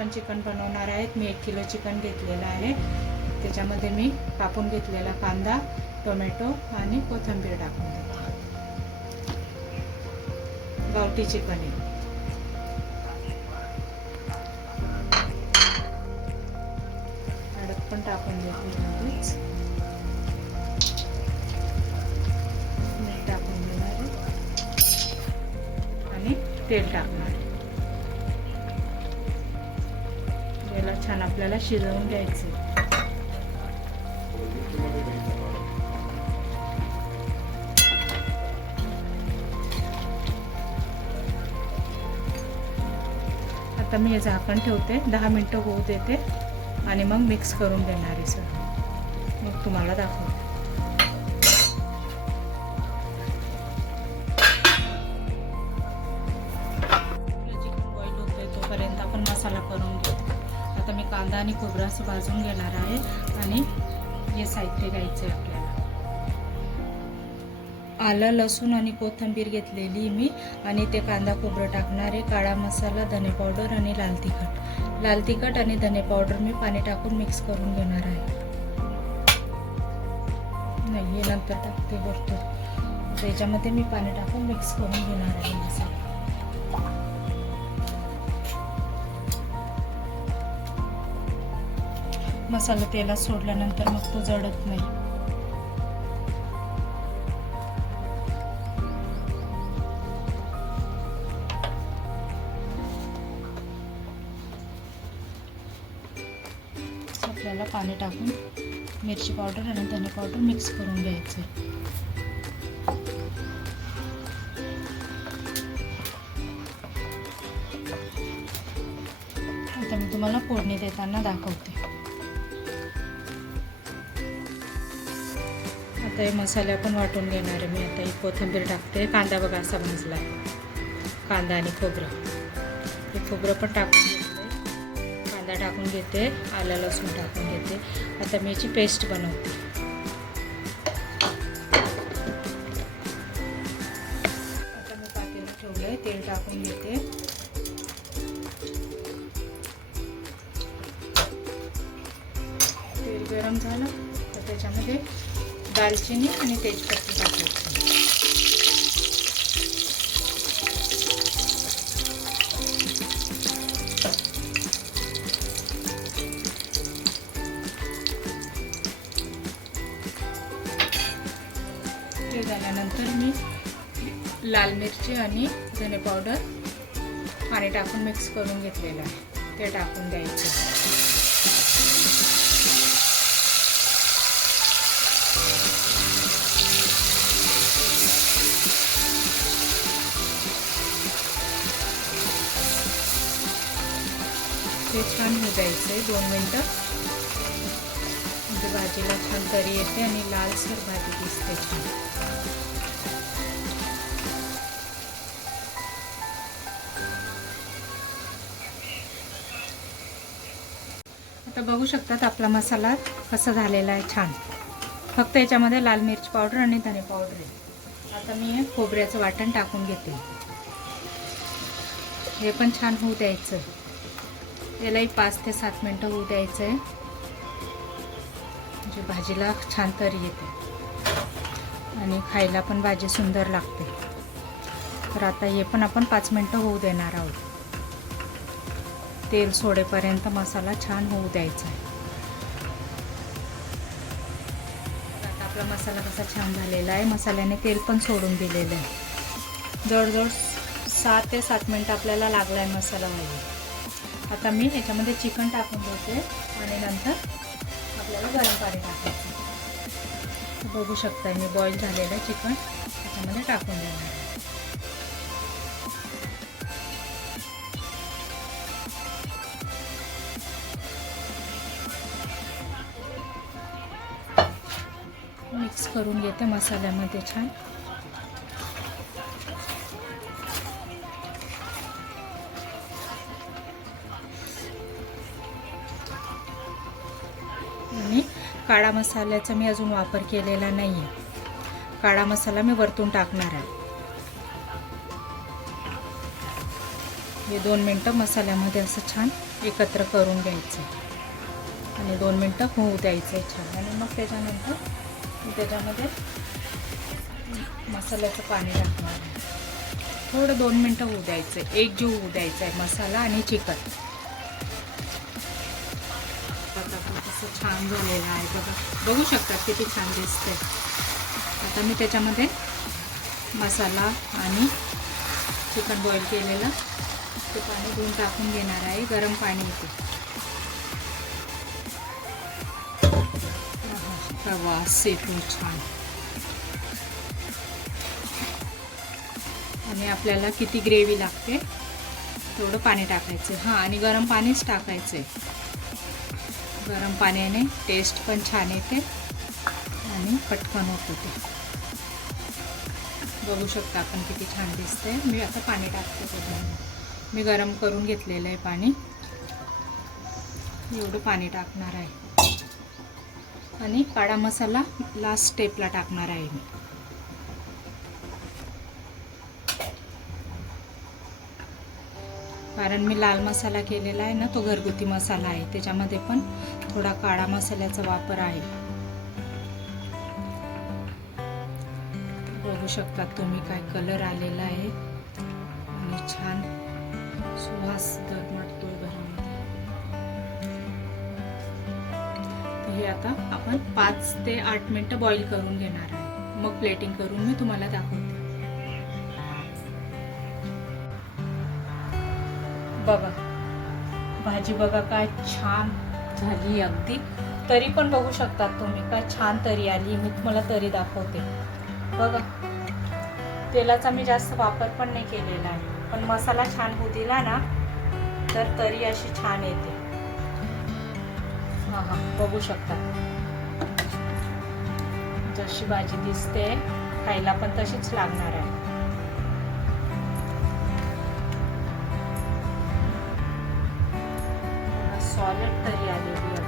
आपण चिकन बनवणार आहेत. मी 1 किलो चिकन घेतलेलं आहे. त्याच्यामध्ये मी कापून घेतलेला कांदा, टोमॅटो आणि कोथिंबीर टाकून देते. गावठी चिकन आहे. हळद पण टाकून देते. लगेच मीठ टाकून देणार आहे आणि तेल टाकणार आहे. याला छान आपल्याला शिजवून घ्यायचे. आता मी हे झाकण ठेवते. 10 मिनिटं होऊ देते आणि मग मिक्स करून देणार आहे सगळं. मग तुम्हाला दाखवते. चिकन बॉईल होते तोपर्यंत आपण मसाला करून घेऊ. आता मी कांदा आणि खोबरं असं भाजून घेणार आहे आणि हे साहित्य घ्यायचं आहे आपल्याला. आलं, लसूण आणि कोथिंबीर घेतलेली मी आणि ते कांदा खोबरं टाकणार आहे. काळा मसाला, धने पावडर आणि लाल तिखट आणि धने पावडर मी पाणी टाकून मिक्स करून घेणार आहे. नाही, हे नंतर टाकते वरतून. त्याच्यामध्ये मी पाणी टाकून मिक्स करून घेणार आहे मसाला. मसाला तेलात सोडल्यानंतर मग तो जळत नाही. आपल्याला पाणी टाकून मिरची पावडर आणि धने पावडर मिक्स करून घ्यायचे. आता मी तुम्हाला फोडणी देताना दाखवते. आता हे मसाले आपण वाटून घेणार आहे. मी आता ही कोथिंबीर टाकते. कांदा बघा असा भाजला आहे. कांदा आणि खोबरं, हे खोबरं पण टाकून घेते. कांदा टाकून घेते, आलं लसूण टाकून घेते. आता मी याची पेस्ट बनवते. आता मी पातेलं ठेवलंय, तेल टाकून घेते. तेल गरम झालं तर त्याच्यामध्ये दालचिनी आणि तेजपत्ता टाकायची. ते झाल्यानंतर मी लाल मिरची आणि धने पावडर पाणी टाकून मिक्स करून घेतलेलं आहे, ते टाकून द्यायचं. ते छान होऊ द्यायचं आहे 2 मिनटं. म्हणजे भाजीला छान तरी येते आणि लालसर भाजी दिसते छान. आता बघू शकतात आपला मसाला कसा झालेला आहे छान. फक्त याच्यामध्ये लाल मिरची पावडर आणि धने पावडर आहे. आता मी हे खोबऱ्याचं वाटण टाकून घेते. हे पण छान होऊ द्यायचं. यालाही 5 ते 7 मिनटं होऊ द्यायचं आहे. म्हणजे भाजीला छान तरी येते आणि खायला पण भाजी सुंदर लागते. तर आता हे पण आपण 5 मिनटं होऊ देणार आहोत. तेल सोडेपर्यंत मसाला छान होऊ द्यायचा आहे. आता आपला मसाला कसा छान झालेला आहे. मसाल्याने तेल पण सोडून दिलेलं आहे. जवळजवळ 6 ते 7 मिनटं आपल्याला लागला आहे मसाला व्हायला. आता मी ह्याच्यामध्ये चिकन टाकून देते आणि नंतर आपल्याला गरम पाणी टाकायचं. बघू शकता मी बॉईल झालेलं चिकन ह्याच्यामध्ये टाकून देणार. मिक्स करून घेते मसाल्यामध्ये छान. आणि काळा मसाल्याचा मी अजून वापर केलेला नाही आहे. काळा मसाला मी वरतून टाकणार आहे. हे 2 मिनटं मसाल्यामध्ये असं छान एकत्र करून घ्यायचं आणि 2 मिनटं होऊ द्यायचं छान. आणि मग त्याच्यानंतर मी त्याच्यामध्ये मसाल्याचं पाणी टाकणार आहे. थोडं 2 मिनटं होऊ द्यायचं, एकजीव होऊ द्यायचं आहे मसाला आणि चिकन. कसं छान झालेलं आहे बघा, बघू शकता किती छान दिसते. आता मी त्याच्यामध्ये मसाला आणि चिकन बॉईल केलेलं ते पाणी धुवून टाकून घेणार आहे. गरम पाणी येते. वास येतो छान. आणि आपल्याला किती ग्रेव्ही लागते तेवढं पाणी टाकायचं. हां, आणि गरम पाणीच टाकायचं आहे. गरम पाण्याने टेस्ट पण छान येते आणि पटकन होतं ते. बघू शकता आपण किती छान दिसतंय. मी आता पाणी टाकते त्याच्यामध्ये. मी गरम करून घेतलेलं आहे पाणी. एवढं पाणी टाकणार आहे. आणि काळा मसाला लास्ट स्टेपला टाकणार आहे मी. कारण मी लाल मसाला केलेला आहे ना, तो घरगुती मसाला आहे. त्याच्यामध्ये पण थोडा काळा मसाल्याचा वापर आहे. बघू शकता तुम्ही काय कलर आलेला आहे आणि छान सुवास दरवळतोय घरामध्ये. हे आता आपण 5 ते 8 मिनिटं बॉईल करून घेणार आहे. मग प्लेटिंग करून मी तुम्हाला दाखवते. बघा भाजी बघा काय छान झाली अगदी. तरी पण बघू शकता तुम्ही काय छान तरी आली. मी तुम्हाला तरी दाखवते. बघा तेलाचा मी जास्त वापर पण नाही केलेला आहे, पण मसाला छान होऊ दिला ना तर तरी अशी छान येते. हां, बघू शकता जशी भाजी दिसते खायला पण तशीच लागणार आहे. सॉलिड तरी आलेली